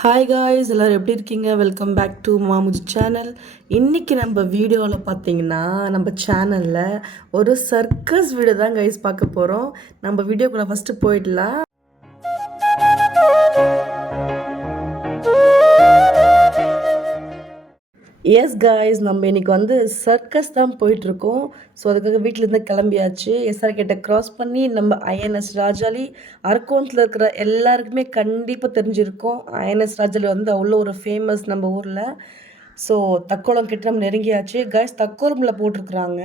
Hi guys எல்லோரும் எப்படி இருக்கீங்க? Welcome back to Mamuji channel இன்றைக்கி நம்ம வீடியோவில் பார்த்தீங்கன்னா நம்ம சேனலில் ஒரு சர்க்கஸ் வீடியோ தான் கைஸ் பார்க்க போகிறோம் நம்ம வீடியோக்குள்ளே ஃபஸ்ட்டு போயிடலாம். எஸ் காய்ஸ் நம்ம இன்னைக்கு வந்து சர்க்கஸ் தான் போயிட்டுருக்கோம். ஸோ அதுக்காக வீட்டிலேருந்து கிளம்பியாச்சு. எஸ்ஆர் கேட்டை க்ராஸ் பண்ணி நம்ம ஐஎன்எஸ் ராஜாலி அரக்கோணத்தில் இருக்கிற எல்லாருக்குமே கண்டிப்பாக தெரிஞ்சிருக்கோம். ஐஎன்எஸ் ராஜாலி வந்து அவ்வளோ ஒரு ஃபேமஸ் நம்ம ஊரில். ஸோ தக்கோலம் கிட்ட நம்ம நெருங்கியாச்சு கைஸ் தக்கோலமில் போட்டிருக்குறாங்க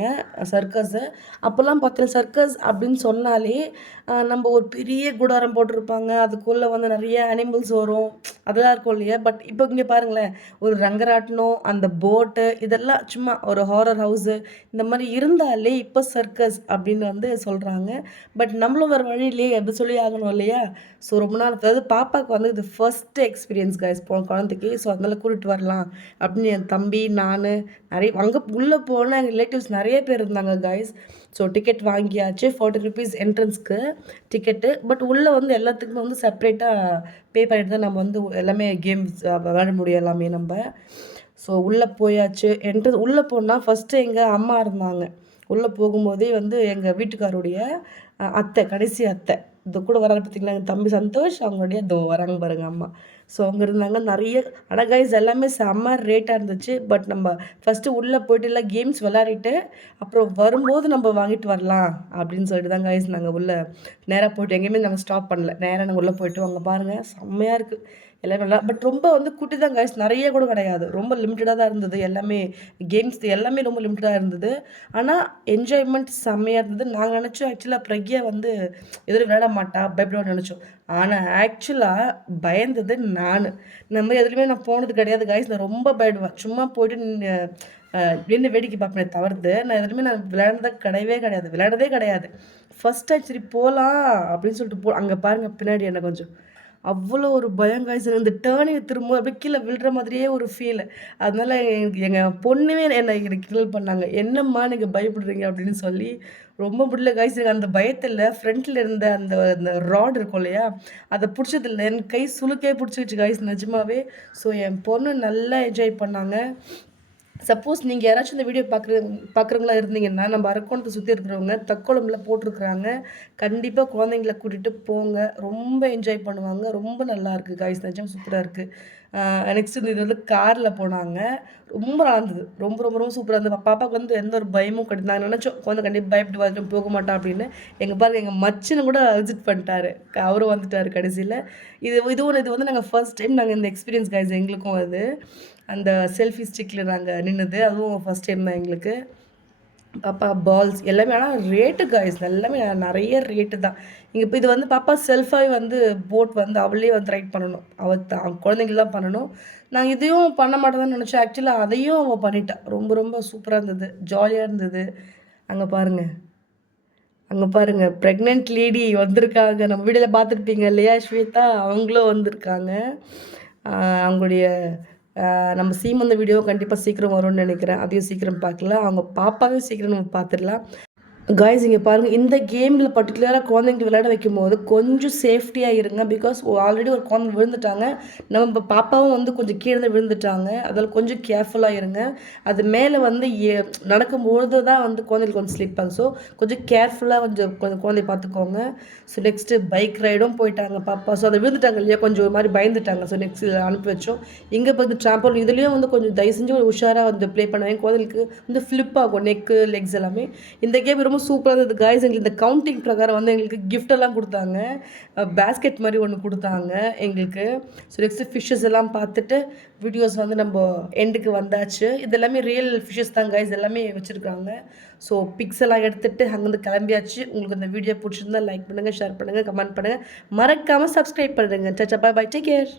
சர்க்கஸை அப்போல்லாம் பார்த்தீங்கன்னா சர்க்கஸ் அப்படின்னு சொன்னாலே நம்ம ஒரு பெரிய கூடாரம் போட்டிருப்பாங்க. அதுக்குள்ளே வந்து நிறைய அனிமல்ஸ் வரும். அதெல்லாம் இருக்கும் இல்லையா? பட் இப்போ இங்கே பாருங்களேன் ஒரு ரங்கராட்டனம் அந்த போட்டு இதெல்லாம் சும்மா ஒரு ஹாரர் ஹவுஸு இந்த மாதிரி இருந்தாலே இப்போ சர்க்கஸ் அப்படின்னு வந்து சொல்கிறாங்க பட் நம்மளும் வேறு வழியிலேயே எது சொல்லி ஆகணும் இல்லையா? ஸோ ரொம்ப நாள் அதாவது பாப்பாவுக்கு வந்து இது ஃபஸ்ட்டு எக்ஸ்பீரியன்ஸ் கைஸ் போன குழந்தைக்கு. ஸோ அதனால் கூட்டிகிட்டு வரலாம் அப்படின்னு என் தம்பி நான் நிறைய அங்கே உள்ளே போனால் எங்கள் ரிலேட்டிவ்ஸ் நிறைய பேர் இருந்தாங்க கைஸ் ஸோ டிக்கெட் வாங்கியாச்சு ஃபார்ட்டி ருபீஸ் என்ட்ரன்ஸ்க்கு டிக்கெட்டு பட் உள்ளே வந்து எல்லாத்துக்குமே வந்து செப்ரேட்டாக பே பண்ணிட்டு தான் நம்ம வந்து எல்லாமே கேம்ஸ் விளாட முடியும் எல்லாமே நம்ம. ஸோ உள்ளே போயாச்சு. என்ட்ரன்ஸ் உள்ளே போனால் ஃபஸ்ட்டு எங்கள் அம்மா இருந்தாங்க. உள்ளே போகும்போதே வந்து எங்கள் வீட்டுக்காருடைய அத்தை கடைசி அத்தை. இது கூட வராங்க பார்த்தீங்களா எங்கள் தம்பி சந்தோஷ் அவங்களுடைய இதோ வராங்க பாருங்கள் அம்மா. ஸோ அங்கே இருந்தாங்க நிறைய ஆனால் கைஸ் எல்லாமே செம்ம ரேட்டாக இருந்துச்சு. பட் நம்ம ஃபஸ்ட்டு உள்ளே போயிட்டு எல்லாம் கேம்ஸ் விளாடிட்டு அப்புறம் வரும்போது நம்ம வாங்கிட்டு வரலாம் அப்படின்னு சொல்லிட்டு தான் கைஸ் நாங்கள் உள்ளே நேராக போயிட்டு எங்கேயுமே நாங்கள் ஸ்டாப் பண்ணல. நேராக நாங்கள் உள்ளே போயிட்டு அங்கே பாருங்கள் செம்மையாக இருக்குது எல்லாமே நல்லா பட் ரொம்ப வந்து குட்டி தான் கைஸ் நிறைய கூட கிடையாது. ரொம்ப லிமிட்டடாக தான் இருந்தது. எல்லாமே கேம்ஸ் எல்லாமே ரொம்ப லிமிட்டடாக இருந்தது. ஆனால் என்ஜாய்மெண்ட் செம்மையாக இருந்தது. நாங்கள் நினச்சோம் ஆக்சுவலாக பிரக்யா வந்து எதிரும் விளையாட மாட்டா பயப்படுவான்னு நினச்சோம். ஆனால் ஆக்சுவலாக பயந்தது நான். நம்ம எதுலையுமே நான் போனது கிடையாது காய்ஸ் நான் ரொம்ப பயப்படுவேன். சும்மா போயிட்டு நின்று வேடிக்கை பார்ப்பேனே தவிர்த்து நான் எதுலையுமே நான் விளையாண்டதாக கிடையவே கிடையாது. விளையாடதே கிடையாது. ஃபஸ்ட் டைம் சரி போகலாம் அப்படின்னு சொல்லிட்டு போ அங்கே பாருங்கள் பின்னாடி என்ன கொஞ்சம் அவ்வளோ ஒரு பயம் காய்ச்சல் இந்த டேர்னிங் திரும்ப அப்படியே கீழே விழுற மாதிரியே ஒரு ஃபீல் அதனால எனக்கு எங்கள் பொண்ணுமே என்னை எனக்கு கிண்டல் பண்ணாங்க. என்னம்மா நீங்கள் பயப்படுறீங்க அப்படின்னு சொல்லி ரொம்ப பிடில காய்ஸ் எனக்கு அந்த பயத்தில் ஃப்ரண்ட்டில் இருந்த அந்த அந்த ராட் இருக்கும் இல்லையா? அதை பிடிச்சதில்ல. என் கை சுளுக்கே பிடிச்சிக்கிச்சு காய்ஸ் நிஜமாவே. ஸோ என் பொண்ணு நல்லா என்ஜாய் பண்ணாங்க. சப்போஸ் நீங்கள் யாராச்சும் இந்த வீடியோ பார்க்குற பார்க்குறவங்களா இருந்தீங்கன்னா நம்ம அரக்கோணத்தை சுற்றி இருக்கிறவங்க தக்கோலமில் போட்டிருக்கிறாங்க. கண்டிப்பாக குழந்தைங்கள கூட்டிகிட்டு போங்க. ரொம்ப என்ஜாய் பண்ணுவாங்க. ரொம்ப நல்லா இருக்குது காய்ஸ் நிஜம் சூப்பராக இருக்குது நெக்ஸ்ட் இது வந்து காரில் போனாங்க. ரொம்ப நல்லா இருந்தது. ரொம்ப ரொம்ப ரொம்ப சூப்பராக இருந்தது. பாப்பாவுக்கு வந்து எந்த ஒரு பயமும் கிடையாது நினச்சோம் குழந்தை கண்டிப்பாக பயப்பட்டு வந்துட்டு போக மாட்டான் அப்படின்னு. எங்கள் பாருங்க எங்கள் மச்சினை கூட விசிட் பண்ணிட்டாரு. அவரும் வந்துட்டார் கடைசியில். இது இது ஒன்று இது வந்து நாங்கள் ஃபர்ஸ்ட் டைம் நாங்கள் இந்த எக்ஸ்பீரியன்ஸ் கைஸ் எங்களுக்கும் அது. அந்த செல்ஃபி ஸ்டிக்கில் நாங்கள் நின்றுது அதுவும் ஃபஸ்ட் டைம் தான் எங்களுக்கு. பாப்பா பால்ஸ் எல்லாமே ஆனால் ரேட்டு காய்ஸ் எல்லாமே நிறைய ரேட்டு தான். இங்கே இப்போ இது வந்து பாப்பா செல்ஃபாகவே வந்து போட் வந்து அவளே வந்து ரைட் பண்ணணும். அவள் தான் குழந்தைங்க தான் பண்ணணும். நாங்கள் இதையும் பண்ண மாட்டோம்னு நினச்சோம் ஆக்சுவலாக அதையும் அவள் பண்ணிட்டா. ரொம்ப ரொம்ப சூப்பராக இருந்தது. ஜாலியாக இருந்தது. அங்கே பாருங்கள் அங்கே பாருங்கள் ப்ரெக்னென்ட் லேடி வந்திருக்காங்க. நம்ம வீடியோவில் பார்த்துருப்பீங்க இல்லையா ஸ்வேதா? அவங்களும் வந்திருக்காங்க. அவங்களுடைய நம்ம சீமந்த வீடியோ கண்டிப்பாக சீக்கிரம் வரும்னு நினைக்கிறேன். அதையும் சீக்கிரம் பார்க்கலாம். அவங்க பாப்பாவையும் சீக்கிரம் நம்ம பார்த்துடலாம். காய்ஸ் இங்கே பாருங்கள் இந்த கேமில் பர்டிகுலராக குழந்தைங்க விளையாட வைக்கும் போது கொஞ்சம் சேஃப்டியாக இருங்க. பிகாஸ் ஆல்ரெடி ஒரு குழந்தை விழுந்துட்டாங்க. நம்ம இப்போ பாப்பாவும் வந்து கொஞ்சம் கீழே விழுந்துட்டாங்க. அதில் கொஞ்சம் கேர்ஃபுல்லாக இருங்க. அது மேலே வந்து ஏ- நடக்கும்போது தான் வந்து குழந்தைங்களுக்கு கொஞ்சம் ஸ்லிப் ஆகும் ஸோ கொஞ்சம் கேர்ஃபுல்லாக கொஞ்சம் கொஞ்சம் குழந்தைய பார்த்துக்கோங்க. ஸோ நெக்ஸ்ட்டு பைக் ரைடும் போயிட்டாங்க பாப்பா. ஸோ அதை விழுந்துட்டாங்க இல்லையா? கொஞ்சம் ஒரு மாதிரி பயந்துட்டாங்க. ஸோ நெக்ஸ்ட் அனுப்பி வச்சோம். இங்கே பார்த்து ட்ராம்போல் இதுலேயும் வந்து கொஞ்சம் தயவு செஞ்சு ஒரு உஷாராக வந்து ப்ளே பண்ணுவேன் குழந்தைங்களுக்கு வந்து ஃப்ளிப் ஆகும் நெக்கு லெக்ஸ் எல்லாமே. இந்த கேம் ரொம்ப சூப்பராக இருந்தது. காய்ஸ் எங்களுக்கு இந்த கவுண்டிங் பிரகாரம் வந்து எங்களுக்கு கிஃப்டெல்லாம் கொடுத்தாங்க. பேஸ்கெட் மாதிரி ஒன்று கொடுத்தாங்க எங்களுக்கு. ஸோ நெக்ஸ்ட்டு ஃபிஷ்ஷஸ் எல்லாம் பார்த்துட்டு வீடியோஸ் வந்து நம்ம எண்டுக்கு வந்தாச்சு. இது எல்லாமே ரியல் ஃபிஷ்ஷஸ் தான் காய்ஸ் எல்லாமே வச்சுருக்காங்க. ஸோ பிக்ஸ் எல்லாம் எடுத்துகிட்டு அங்கேருந்து கிளம்பியாச்சு. உங்களுக்கு இந்த வீடியோ பிடிச்சிருந்தா லைக் பண்ணுங்கள் ஷேர் பண்ணுங்கள் கமெண்ட் பண்ணுங்கள் மறக்காமல் சப்ஸ்கிரைப் பண்ணுங்கள் சச்சா பாய் பை டேக் கேர்